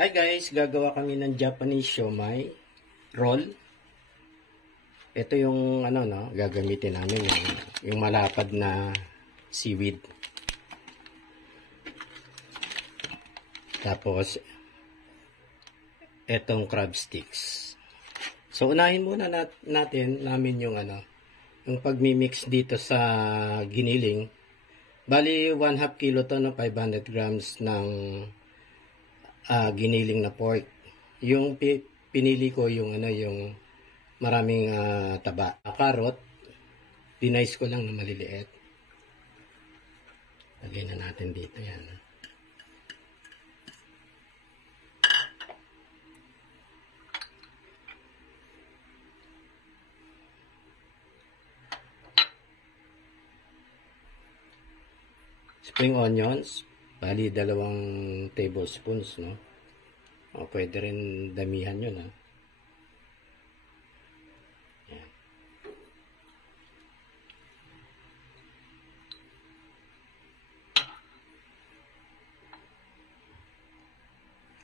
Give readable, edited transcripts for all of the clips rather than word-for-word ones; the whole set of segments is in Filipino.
Hi guys, gagawa kami ng Japanese siomai roll. Ito yung gagamitin namin yung malapad na seaweed. Tapos etong crab sticks. So unahin muna namin yung pagmi-mix dito sa giniling. Bali 1/2 kilo to, 500 grams ng giniling na pork. Yung pinili ko yung maraming taba. Carrot, dinice ko lang na maliliit. Lagyan na natin dito yan. Spring onions, bali 2 tablespoons, no? O, pwede rin damihan yun, ha? Yan.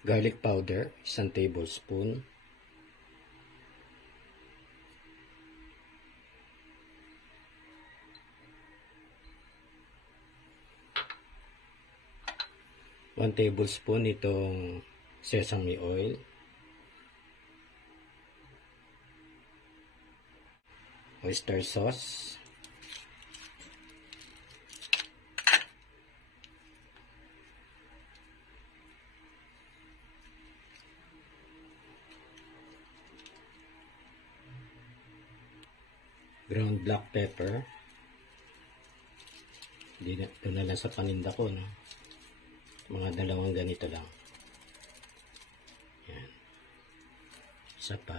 Garlic powder, 1 tablespoon. One tablespoon itong sesame oil. Oyster sauce. Ground black pepper. Ito na lang sa paninda ko, no? Mga 2 ganito lang. Yan. Isa pa.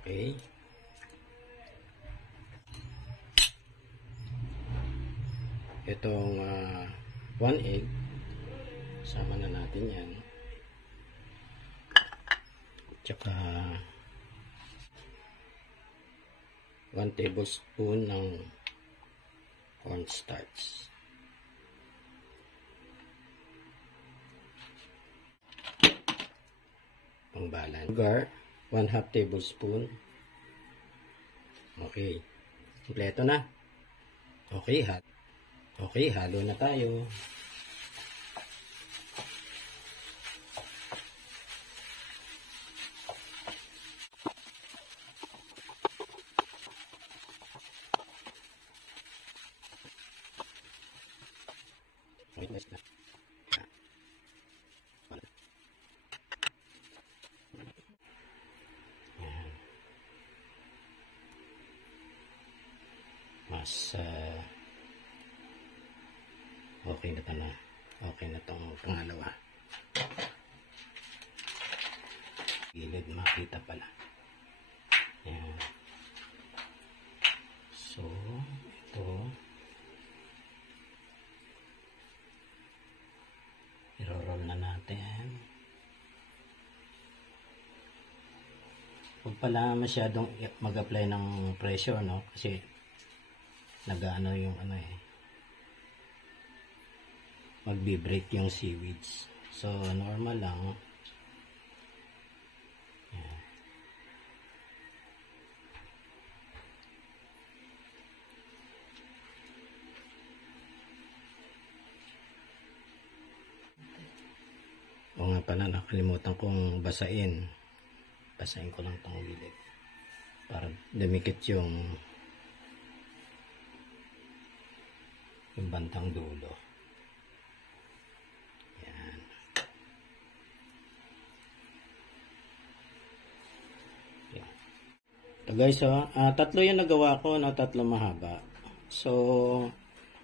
Okay. Itong 1 egg, sama na natin yan. Tsaka 1 tablespoon ng cornstarch. Pangbalan. Sugar, 1/2 tablespoon. Okay. Kompleto na. Okay, Okay, halo na tayo. Mas okay na na. Okay na tong pangalawa. Gilid makita pala. Yan. So, ito. I-roll na natin. Huwag pala masyadong mag-apply ng pressure, no? Kasi nag-ano yung magbi-break yung seaweeds. So, normal lang. Yan. O nga pala, nakalimutan kong basain. Basain ko lang itong gilid para dumikit yung bantang dulo. Yan. Yan. So guys, tatlo yung nagawa ko, na 3 mahaba. So,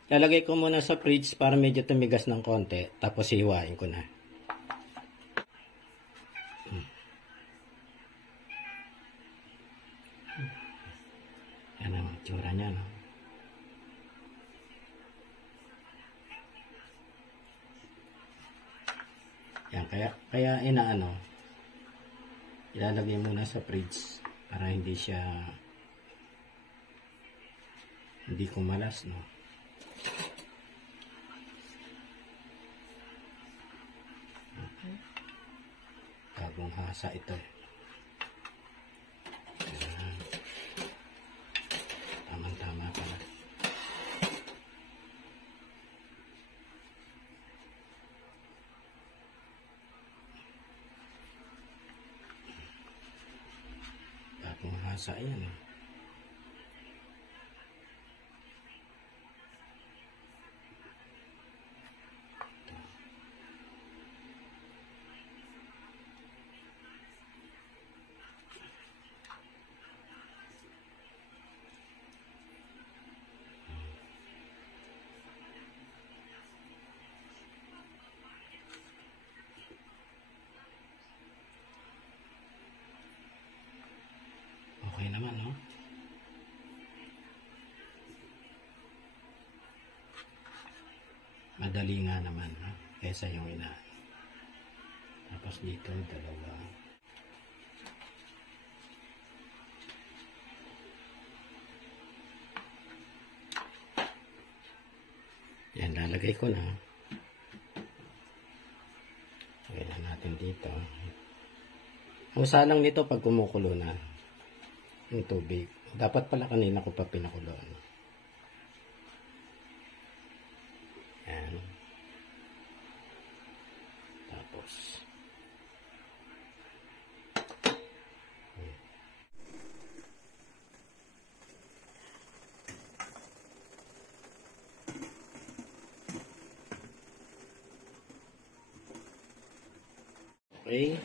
lalagay ko muna sa fridge para medyo tumigas ng konti. Tapos hiwain ko na. Yan ang itsura niya, no? Kaya inaano, ilalagay muna sa fridge para hindi kumalas, no. Bagong hasa ito. Ayan. Tamang-tama pala. Bagong hasa yan, eh. Okay naman, no? Madali nga naman, no? Kesa yung tapos dito, dalawa. Yan, lalagay ko na. Lagyan na natin dito. Ang salang nito pag kumukulo na yung tubig. Dapat pala kanina ko pa pinakuloan. Yan. Tapos okay.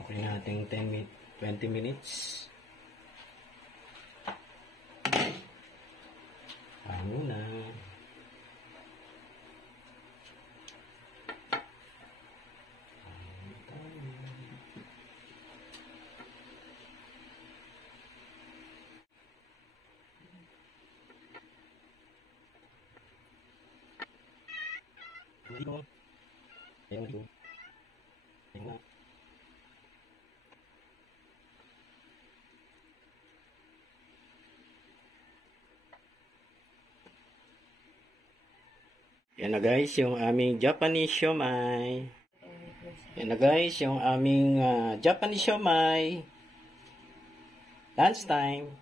Okay natin 20 minutes. Ano na. Yan na guys, yung aming Japanese siomai. Yan na guys, yung aming Japanese siomai. Lunch time.